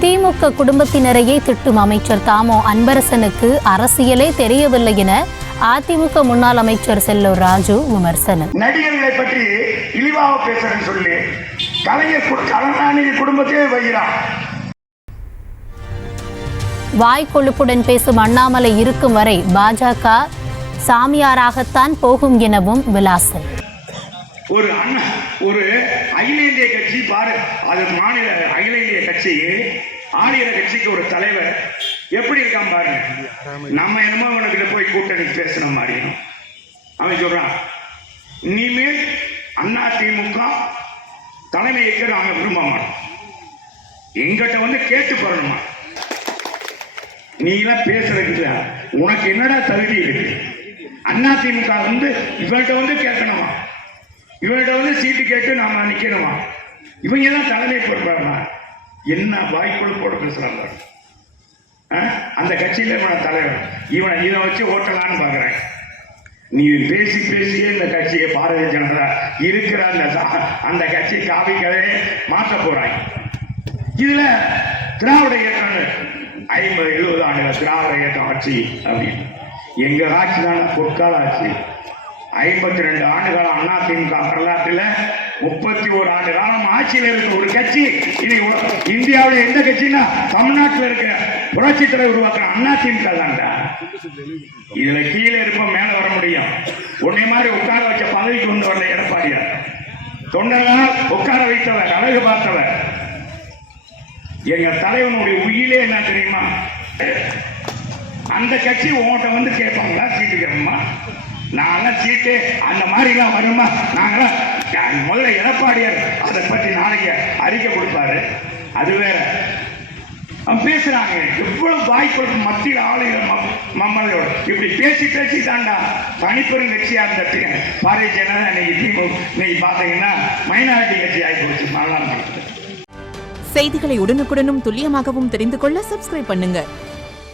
திமுக குடும்பத்தினரையே திட்டும் அமைச்சர் தாமோ அன்பரசனுக்கு அரசியலே தெரியவில்லை என அதிமுக முன்னாள் அமைச்சர் செல்லூர் ராஜு விமர்சனம். நடிகர்களை பற்றி இழிவாக பேசுறேன்னு சொல்லி கலைஞர் குடும்பத்தையே வைக்கிறான். வாய்க்கொழுப்புடன் பேசும் அண்ணாமலை இருக்கும் வரை பாஜக சாமியாராகத்தான் போகும் எனவும் விலாசம். ஒரு அகில இந்திய கட்சி பாரு, அது மாநில அகில இந்திய கட்சி ஆணையர கட்சிக்கு ஒரு தலைவர் எப்படி இருக்கான் பாருங்க. நம்ம என்னமோ அவனுக்கிட்ட போய் கூட்டணி பேசணும் மாதிரி அவன் சொல்றான், இனிமேல் அதிமுக தலைமைக்கு நாங்க விரும்ப மாட்டோம், எங்கிட்ட வந்து கேட்டு போறணுமா, நீ எல்லாம் பேசுறதுக்கு உனக்கு என்னடா தகுதி இருக்கு? அதிமுக வந்து இவன்கிட்ட வந்து கேட்கணுமா, இவன்கிட்ட வந்து சீட்டு கேட்டு நாம நிக்கணுமா? இவங்க தான் தலைமை பொறுப்பாங்க. என்ன வாய்ப்புகள் பேசுறாங்க அந்த கட்சியில இவன தலைவர், இதை வச்சு ஓட்டலான்னு பாக்குறேன். நீ பேசி பேசியே இந்த கட்சியை பாரதிய ஜனதா இருக்கிற அந்த கட்சி காவிக்கவே மாற்ற போறாங்க. இதுல திராவிட இயக்கம் 50-70 ஆண்டுகள் திராவிட இயக்கம் ஆட்சி அப்படின்னு எங்க ஆட்சி தானே பொற்கால ஆட்சி. 52 ஆண்டுகால அதிமுக வரலாற்றில் 31 ஆண்டு காலம் ஆட்சியில் இருக்கிற ஒரு கட்சி இந்தியாவுடைய எந்த கட்சின்னா தமிழ்நாட்டில் இருக்கிற புரட்சி தலைவர் உருவாக்குற அதிமுக தான்டா. இதுல கீழே இருப்ப மேல வர முடியும். உன்னை மாதிரி உட்கார வச்ச பதவிக்கு கொண்டு வரல எடப்பாடியார். தொண்டர்களால் உட்கார வைத்தவர், அழகு பார்த்தவர். எங்க தலைவனுடைய உயிலே என்ன தெரியுமா? அந்த கட்சி உங்கள்கிட்ட வந்து கேட்பாங்களா சீட்டு கேட்போமா? நாங்களாம் சீட்டு அந்த மாதிரிலாம் வருமா? நாங்களாம் முதல்ல எடப்பாடியார் அதை பற்றி நாளைக்கு அறிக்கை கொடுப்பாரு. அது வேற பேசுறாங்க. எவ்வளவு வாய்ப்பு மத்தியில் ஆளுநர் மம்மளோட இப்படி பேசி பேசி தாண்டா தனிப்பெரும் கட்சியா இருந்த பாரதிய ஜனதா இன்னைக்கு பாத்தீங்கன்னா மைனாரிட்டி கட்சி ஆகி போச்சு. மாநில செய்திகளை உடனுக்குடனும் துல்லியமாகவும் தெரிந்து கொள்ள சப்ஸ்கிரைப் பண்ணுங்க.